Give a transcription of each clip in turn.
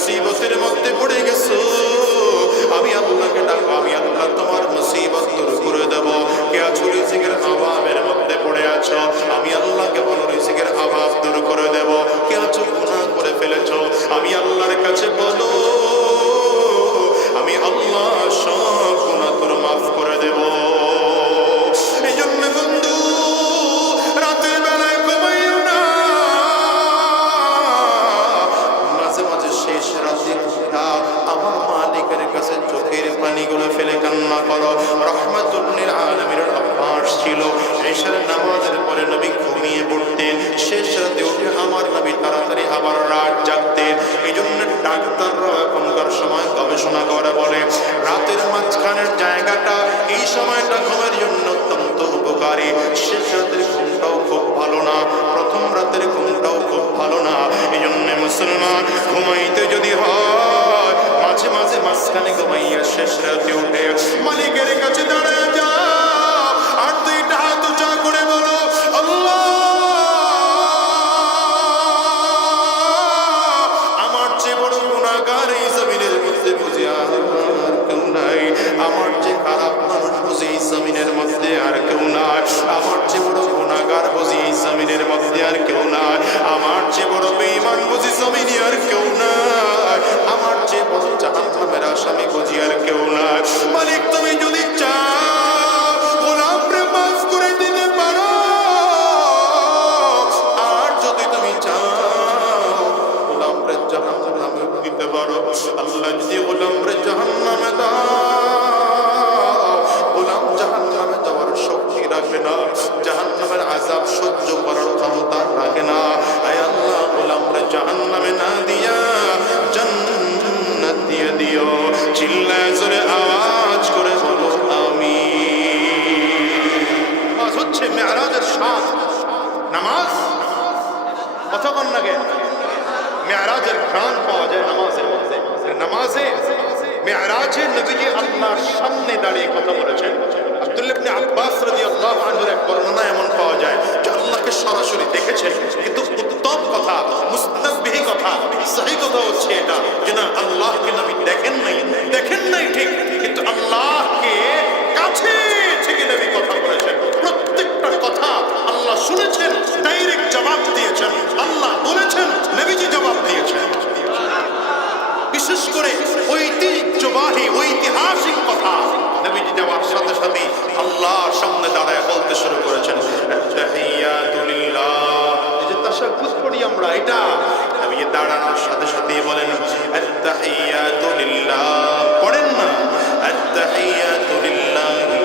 মুসিবতের মধ্যে পড়ে গেছো, আমি আল্লাহকে ডাকো, আমি আল্লাহ তোমার মুসিবত দূর করে দেব। কে আছো রিজিকের অভাবের মধ্যে পড়ে আছো, আমি আল্লাহকে বলো রিজিকের অভাব দূর করে দেব। কে আছো গুনাহ করে ফেলেছো, আমি আল্লাহর কাছে বলো, আমি আল্লাহ সব গুনাহ তোর মাফ করে দেব। এই জন্য বন্ধু, রাতের বেলায় ঘুমাইও না, মাঝে মাঝে শেষ রাতে আমার মালিকের কাছে চোখের পানিগুলো ফেলে কান্না করো। রাহমাতুল লিল আলামিনের অভ্যাস ছিল এশার নামাজের পরে নবী ঘুমিয়ে পড়তেন, শেষ রাতে উঠে আমার নবী তাড়াতাড়ি আবার রাত জাগতেন। এই জন্য ডাক্তাররা এখনকার সময় গবেষণা করে বলে রাতের মাঝখানের জায়গাটা, এই সময়টা ঘুমের জন্য অত্যন্ত উপকারী। শেষ রাতের ঘুমটাও খুব ভালো না, প্রথম রাতের ঘুমটাও খুব ভালো না। এই জন্য মুসলমান ঘুমাইতে যদি হয়, মাঝে মাঝে মাঝখানে ঘুমাইয়া শেষ রাতে উঠে মালিকের কাছে দাঁড়ায় যাও, আর দুইটা হাত উঁচা করে বলো, আল্লাহ আমার চেয়ে বড় গুনাহগার এই জমিনের মধ্যে বুঝি আর কেউ নাই, আমার চেয়ে খারাপ মানুষ বুঝি এই জমিনের মধ্যে আর কেউ নাই, আমার চেয়ে বড় গুনাহগার বুঝি এই জমিনের মধ্যে আর কেউ নাই, আমার চেয়ে বড় বেঈমান বুঝি জমিনে আর কেউ নাই, আমার চেয়ে বড় জাহান্নামের আসামি বুঝি আর কেউ নাই। মালিক তুমি যদি চাও গোলামরে মাফ করে দিতে পারো, আর যদি তুমি চাও গোলামরে জাহান্নামে দিতে পারো। আল্লাহ যদি গোলামরে জাহান্নামে দাও, গোলাম জাহান্নামে যাওয়ার শক্তি রাখে না, জাহান্নামের আযাব সহ্য করার ক্ষমতা রাখে না। আয় আল্লাহ গোলামরে জাহান্নামে না দিয়া জান্নাত দিয়ে দিও। চিল্লায় জোরে আওয়াজ করে বলো আমিন। নামাজ হচ্ছে মেরাজের শান, নামাজ কতক্ষণ লাগে, মেরাজের ঘ্রাণ পাওয়া যায় নামাজের মধ্যে। নামাজে মেরাজে নবীজি আল্লাহর সামনে দাঁড়িয়ে কথা বলেছেন। আব্দুল্লাহ ইবনে আব্বাস রাদিয়াল্লাহু আনহুর এক বর্ণনা এমন পাওয়া যায় যে আল্লাহকে সরাসরি দেখেছেন, কিন্তু উত্তম কথা, মুস্তাহবিহি কথা, সহি কথা হচ্ছে এটা যে না, আল্লাহকে নবী দেখেন নাই ঠিক, কিন্তু আল্লাহকে কাছে থেকে নবী কথা বলেছেন। প্রত্যেকটা কথা আল্লাহ শুনেছেন, ডাইরেক্ট জবাব দিয়েছেন, আল্লাহ বলেছেন, নবীজি জবাব দিয়েছেন। বিশেষ করে ঐতিহ্যবাহী ঐতিহাসিক কথা নবীজি যাওয়ার সাথে সাথে আল্লাহর সামনে দাঁড়ায় বলতে শুরু করেছেন, আত-তাহিয়াতু লিল্লাহ। এই যে তাশাহুদ পড়ি আমরা, এটা নবীজি দাঁড়ানোর সাথে সাথে বলেন আত-তাহিয়াতু লিল্লাহ। পড়েন না, আত-তাহিয়াতু লিল্লাহি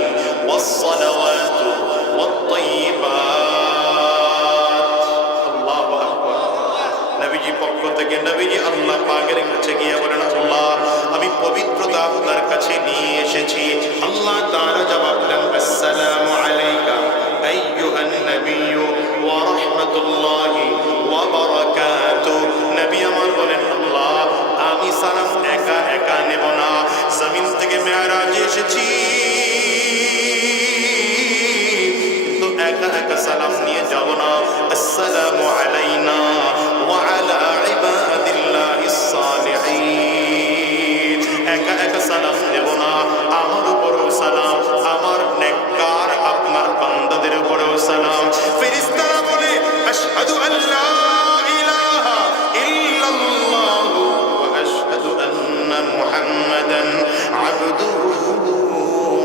ওয়াস-সালাওয়াতু ওয়াত-তাইয়্যিবাত। আল্লাহু আকবার। নবীজি পক্ষ থেকে নবীজি আল্লাহ পাকের কাছে গিয়ে বলেন, আল্লাহ আমি পবিত্রতা আপনার কাছে নিয়ে এসেছি। আল্লাহ তাআলা জবাব দেন, আসসালামু আলাইকা আইয়ুহান নাবিয়্যু ওয়া রাহমাতুল্লাহি ওয়া বারাকাতুহু। নবী আমার বলেন, আল্লাহ আমি সালাম একা একা নেব না, জমিন থেকে মেরাজে এসেছি, কিন্তু একা একা সালাম নিয়ে যাব না। আসসালামু আলাইনা ওয়া আলা ইবাদিল্লাহিস সালিহিন। একা একা সালাম দেব না, আমার উপরেও সালাম, আমার নেককার আপনার বান্দাদের উপরেও সালাম। ফেরেশতারা বলে, আশহাদু আল্লা ইলাহা ইল্লাল্লাহু ওয়া আশহাদু আন্না মুহাম্মাদান আবদুহু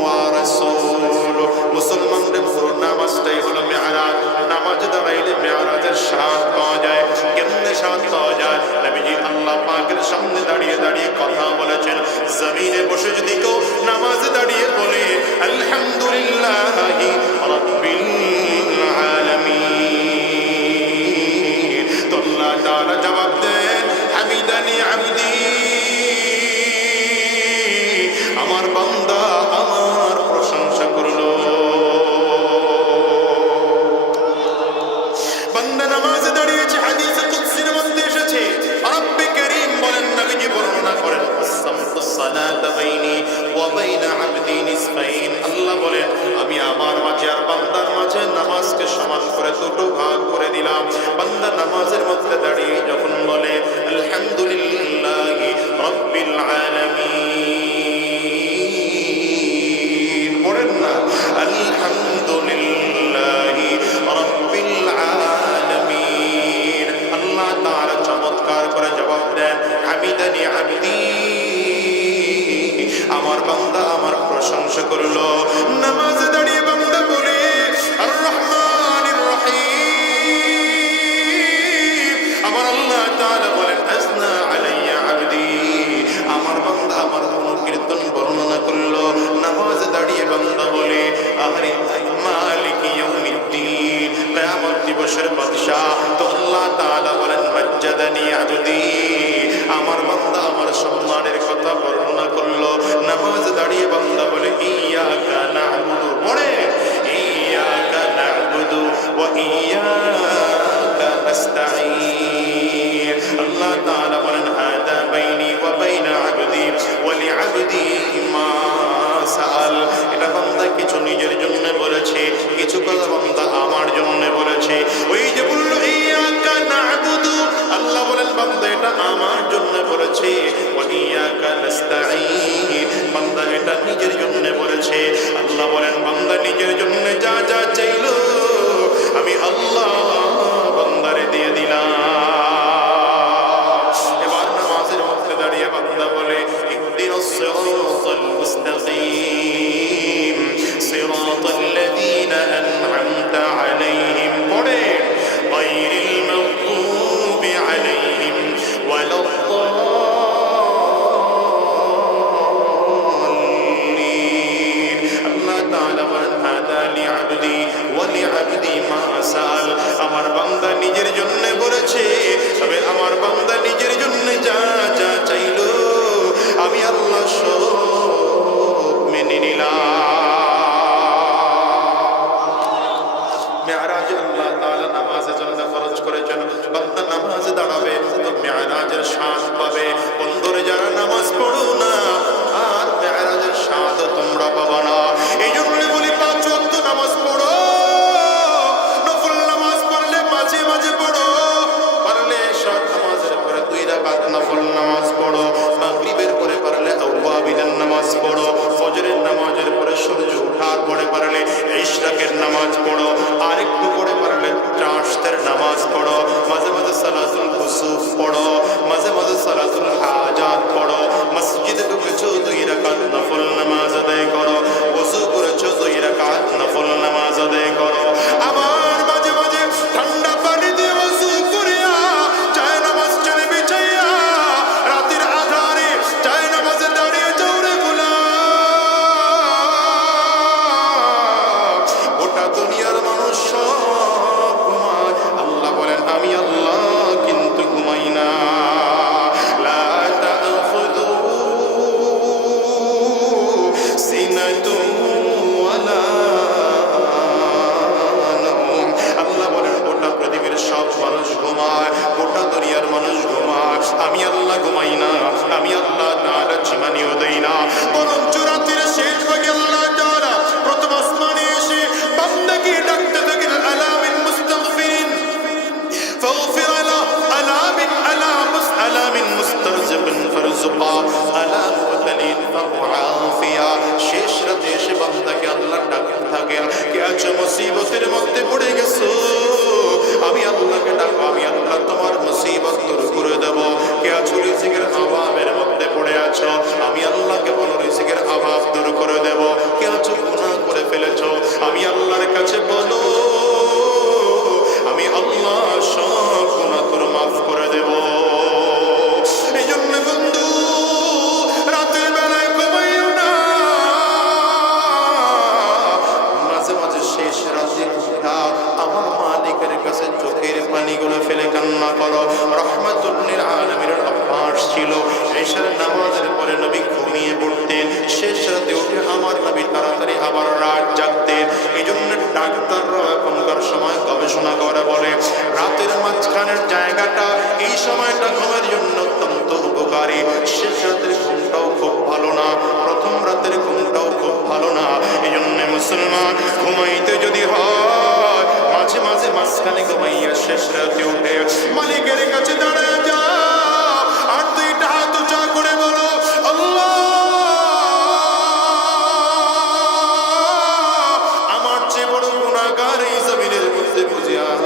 ওয়া রাসূলুহু। মুসলমানদের পুরো নামাজটাই হলো মেরাজ। নামাজে দাঁড়াইলে মেরাজের স্বাদ পাওয়া যায়। কেমনে স্বাদ পাওয়া যায়? নবীজি আল্লাহ পাকের সামনে দাঁড়িয়ে দাঁড়িয়ে কথা বলেছেন। জমিনে বসে যদি কেউ নামাজে দাঁড়িয়ে বলে আলহামদুলিল্লাহি রাব্বিল আলামিন, তো আল্লাহ তাআলা জবাব দেন, হামিদানি আবদি, আমার বান্দা আমার প্রশংসা করলো। বান্দা নামাজে দাঁড়িয়েছে, হাদিসে কুদসির মধ্যে এসেছে, রব্বে কারীম বলেন, নবীজি বর্ণনা করেন, সালাত সাদ বাইনি ওয়া বাইনা আবদি নিসফাইন। আল্লাহ বলেন আমি আমার মাঝে আর বান্দার মাঝে নামাজকে সমান করে দুটো ভাগ করে দিলাম। বান্দা নামাজের মধ্যে দাঁড়িয়ে যখন বলে আলহামদুলিল্লাহি রাব্বিল আলামিন, পড়েন না আলহামদুলিল্লাহি রাব্বিল আলামিন, আল্লাহ তাআলা চমৎকার করে জবাব দেন হামিদানি আবদি, আমার বান্দা আমার প্রশংসা করলো। নামাজে দাঁড়িয়ে বান্দা বলে আর রহমানির রহিম, আমার আল্লাহ তাআলা বলেন আসনা আলাইয়া আবদি, আমার বান্দা আমার গুণকীর্তন বর্ণনা করলো। নামাজে দাঁড়িয়ে বান্দা বলে আরে মালিক ইয়াউমিদ্দিন, কিয়ামত দিবসের বাদশা তো আল্লাহ তাআলা বলেন মাজ্জাদানি আবদি, আমার বান্দা আমার সম্মানের কথা বর্ণনা করলো। নামাজ দাঁড়িয়ে বান্দা বলে ইয়াকা না'বুদু, পড়ে ইয়াকা না'বুদু ওয়া ইয়াকা নাস্তাঈন। আল্লাহ তাআলা বলেন হাদা বাইনি ওয়া বাইনা আবদি ওয়া লিআবদি মা সাআল, এটা বান্দা কিছু নিজের জন্য বলেছে, কিছু কথা বান্দা আমার জন্য বলেছে। ওই যে বলল ইয়াকা না'বুদু, আল্লাহ বলেন বান্দা এটা আমার জন্য বলেছে, ওয়া ইয়াকা নাস্তাঈন, বান্দা এটা নিজের জন্য বলেছে। আল্লাহ বলেন বান্দা নিজের জন্য যা যা চাইলো আমি আল্লাহ বান্দারে দিয়ে দিলাম। এবার নামাজের মধ্যে দাঁড়িয়ে বান্দা বলে ইহদিনাস সিরাতাল মুস্তাকিম সিরাতাল্লাযীনা আন'আমতা আলাইহিম, পড়ে গায়রিল মাগদুবি আলাইহিম ওয়ালাদ-দাল্লিন। আল্লাহ তাআলা বলেন হাদা লিআবদি ওয়া লিআবদি মা সাআল, আমার বান্দা নিজের জন্য বলেছে, তবে আমার বান্দা নিজের জন্য যা যা চাইলো আমি আল্লাহ সব মেনে নিলাম। মেরাজে আল্লাহ তাআলা নামাজের জন্য ফরজ করেছেন, বান্দা নামাজে দাঁড়াবে তো মেরাজের শান পাবে। বন্ধুরে যারা নামাজ পড়ো না আর মেরাজের শান তোমরা পাবা না। এই জন্য বলি 5 ওয়াক্ত নামাজ পড়ো, নফল নামাজ পড়লে মাঝে মাঝে পড়ো, পারলে শর্ত নামাজের পরে 2 রাকাত নফল নামাজ পড়ো, মাগরিবের পরে পারলে আওয়াবিনের নামাজ পড়ো, ফজরের নামাজের পরে সূর্য ওঠার পরে পারলে ইশরাকের নামাজ পড়ো, আর একটু পরে পারলে চাশতের নামাজ পড়ো, মাঝে মাঝে সালাতুল কুসুফ পড়ো, মাঝে মাঝে সালাতুল হাজাত পড়ো, মসজিদে ঢুকেছো 2 রাকাত নফল নামাজ আদায় করো, ওযু করেছো 2 রাকাত নফল নামাজ আদায় করো। আবার মাঝে মাঝে ঠান্ডা পানি দিয়ে ওযু করিয়া চায় নামাজ চলে বিছাইয়া রাতের আধারে চায় নামাজে দাঁড়িয়ে যাও রে গোলাম। গোটা দুনিয়ার মানুষ সব ঘুমায়, আল্লাহ বলেন আমি আল্লাহ কিন্তু ঘুমাই না। লা তা'খুযুহু সিনাতুন ওয়ালা নাওম, আল্লাহ বলেন গোটা পৃথিবীর সব মানুষ ঘুমায়, গোটা দুনিয়ার মানুষ ঘুমায়, আমি আল্লাহ ঘুমাই না, আমি আল্লাহ তাআলা ঝিমানিও দেই না। বরঞ্চ রাতের শেষ ভাগে আল্লাহ তাআলা প্রথম আসমানে এসে বান্দাকে ডাকতে থাকেন আলামিন মুস্তাগফিরিন ফাগফির লাহু আলামিন আলামিন মুস্তারজিবিন ফারজুকা আলা মুবতালিন ফাআফিয়া। শেষ রাতে এসে বান্দাকে আল্লাহ ডাকতে থাকেন কে আছো মুসিবতের মধ্যে পড়ে গেছো, আমি আল্লাহকে ডাকো, আমি আল্লাহ তোমার মুসিবত দূর করে দেব। কে আছো রিজিকের অভাবের মধ্যে পড়ে আছো, আমি আল্লাহকে বলো রিজিকের অভাব দূর করে দেব। কে আছো গুনাহ করে ফেলেছো, আমি আল্লাহর কাছে বলো, আমি আল্লাহ সব গুনাহ তোর মাফ করে দেব। এই জন্য বন্ধু রাতের বেলায় ঘুমাইও না, মাঝে মাঝে শেষ রাতে আমার খুব ভালো না। এই জন্য মুসলমান ঘুমাইতে যদি হয় মাঝে মাঝে মাঝখানে ঘুমাইয়া শেষ রাতে উঠে মালিকের কাছে দাঁড়ায় যা আর দুইটা হাত উঁচা করে বলো আল্লাহ, আমার চেয়ে বড় গুনাহগার এই জমিনের মধ্যে বুঝি আর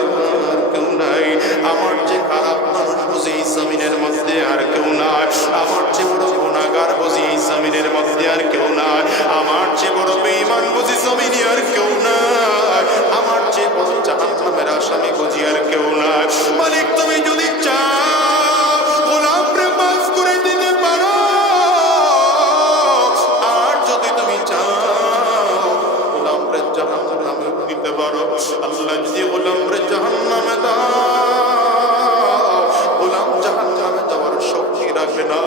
কেউ নাই, আমার চেয়ে খারাপ মানুষ বুঝি এই জমিনের মধ্যে আর কেউ নাই, আমার চেয়ে বড় গুনাহগার বুঝি এই জমিনের মধ্যে আর কেউ নাই, আমার চেয়ে বড় বেঈমান বুঝি জমিনে আর কেউ নাই, আমার চেয়ে বড় জাহান্নামের আসামি বুঝি আর কেউ নাই। মালিক তুমি যদি চাও গোলামরে মাফ করে দিতে পারো, আর যদি তুমি চাও গোলামরে জাহান্নামে দিতে পারো। আল্লাহ যদি গোলামরে জাহান্নামে দাও, গোলাম জাহান্নামে যাওয়ার শক্তি রাখে না,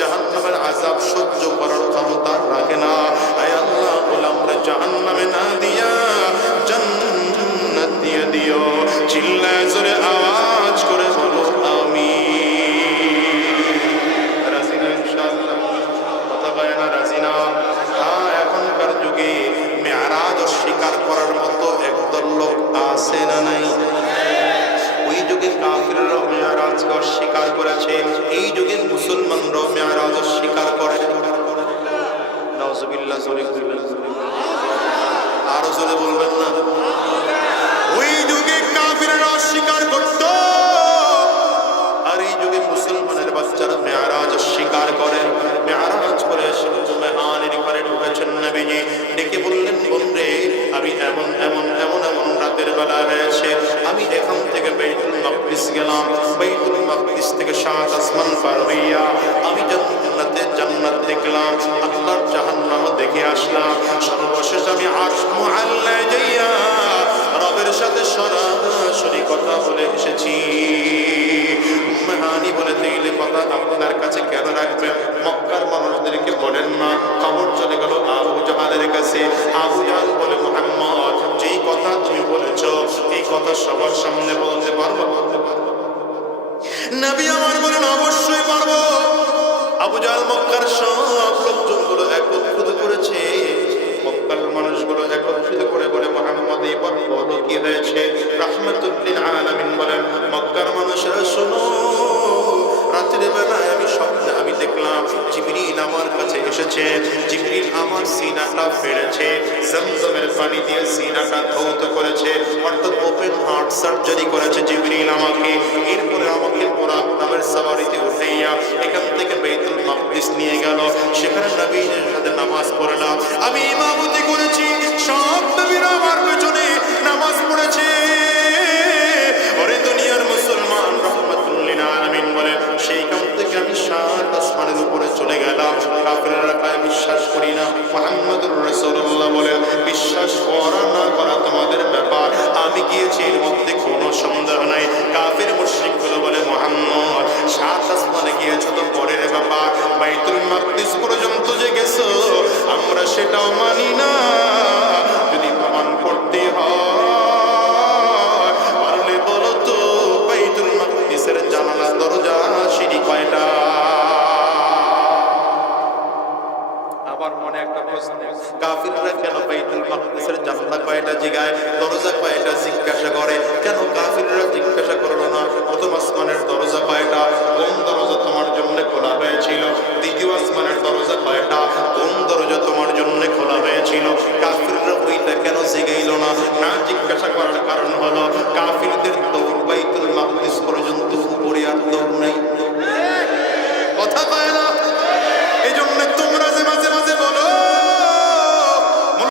জাহান্নামের আযাব সহ্য করার ক্ষমতা রাখে না। আয় আল্লাহ গোলামরে জাহান্নামে না দিয়া জান্নাত দিয়ে দিও। চিল্লায় জোরে আওয়াজ করে বলো আমিন। রাজি না ইনশাআল্লাহ? কথা কয় না রাজি না? হ্যাঁ, এখনকার যুগে মেরাজ অস্বীকার করার মতো একদল লোক আছে না নাই? ওই যুগে কাফিররা মেরাজকে অস্বীকার করেছে, এই যুগে মুসলমানরাও মেরাজ অস্বীকার করে। নাউজুবিল্লাহ, জোরে বলবেন, আরো জোরে বলবেন না? ওই যুগে কাফিররা অস্বীকার করত, আর এই যুগে মুসলমানের বাচ্চারা মেরাজ অস্বীকার করে। মেরাজ করে মেহানের ঘরে ঢুকেছেন নবীজি, ডেকে বললেন বোনরে, আমি এমন এমন এমন এমন রাতের বেলা হয়েছে, আমি এখান থেকে বাইতুল মাকদিস গেলাম, বাইতুল মাকদিস থেকে 7 আসমান পার হইয়া আমি জান্নাত দেখলাম, আল্লাহর জাহান্নাম দেখে আসলাম, সর্বশেষ আমি আরশ মুআল্লায় যাইয়া রবের সাথে সরাসরি কথা বলে এসেছি। মেহানি বলে দিলে কথা আপনার কাছে কেন রাখবেন? মক্কার মানুষদেরকে বলেন না। খবর চলে গেল আবু জাহালের কাছে। আবু জাহাল বলে মুহাম্মদ, যেই কথা তুমি বলেছো এই কথা সবার সামনে বলতে পারবো? নবী আমার বলেন অবশ্যই পারবো। আবু জাহাল মক্কার সব লোকজনগুলো একত্রিত করেছে, মক্কার মানুষগুলো একত্রিত করে বলে মুহাম্মদ এইবার বলো কি হয়েছে? রাহমাতুল লিল আলামিন বলেন মক্কার মানুষেরা শোনো, রাতের বেলায় আমি স্বপ্নে আমি দেখলাম জিবরিল আমার কাছে এসেছে, জিবরিল আমার সিনাটা ফেড়েছে, জমজমের পানি দিয়ে সিনাটা ধৌত করেছে, অর্থাৎ ওপেন হার্ট সার্জারি করেছে জিবরিল আমাকে। এরপরে আমাকে বুরাক নামের সাওয়ারিতে উঠাইয়া এখান থেকে বাইতুল মাকদিস নিয়ে গেল, সেখানে নবীর সাথে নামাজ পড়লাম, আমি ইমামতি করেছি, সব নবীরা আমার পেছনে নামাজ পড়েছে। ওরে দুনিয়ার মুসলমান, রাহমাতুল লিল আলামিন বলেন সেইখান থেকে আমি 7 আসমানের উপরে চলে গেলাম। কাফিররা কয় বিশ্বাস করি না। মুহাম্মদুর রাসূলুল্লাহ বলেন বিশ্বাস করা না করা তোমাদের ব্যাপার, আমি গিয়েছি এর মধ্যে কোনো সন্দেহ নাই। কাফির মুশরিকগুলো বলে মুহাম্মদ 7 আসমানে গিয়েছো তো পরের ব্যাপার, বাইতুল মাকদিস পর্যন্ত যে গেছো আমরা সেটাও মানি না। যদি প্রমাণ করতে হয় পারলে বলো তো বাইতুল মাকদিসের জানালা দরজা সিঁড়ি কয়টা? আবার মনে একটা প্রশ্ন, কাফিররা কেন বাইতুল মাকদিসের জানালা কয়টা জিগায়, দরজা কয়টা জিজ্ঞাসা করে? কেন কাফিররা জিজ্ঞাসা করলো না প্রথম আসমানের দরজা কয়টা, কোন দরজা তোমার জন্য খোলা হয়েছিল? দ্বিতীয় আসমানের দরজা কয়টা, কোন দরজা তোমার জন্য খোলা হয়েছিল? কাফিররা ওইটা কেন জিগাইল না? না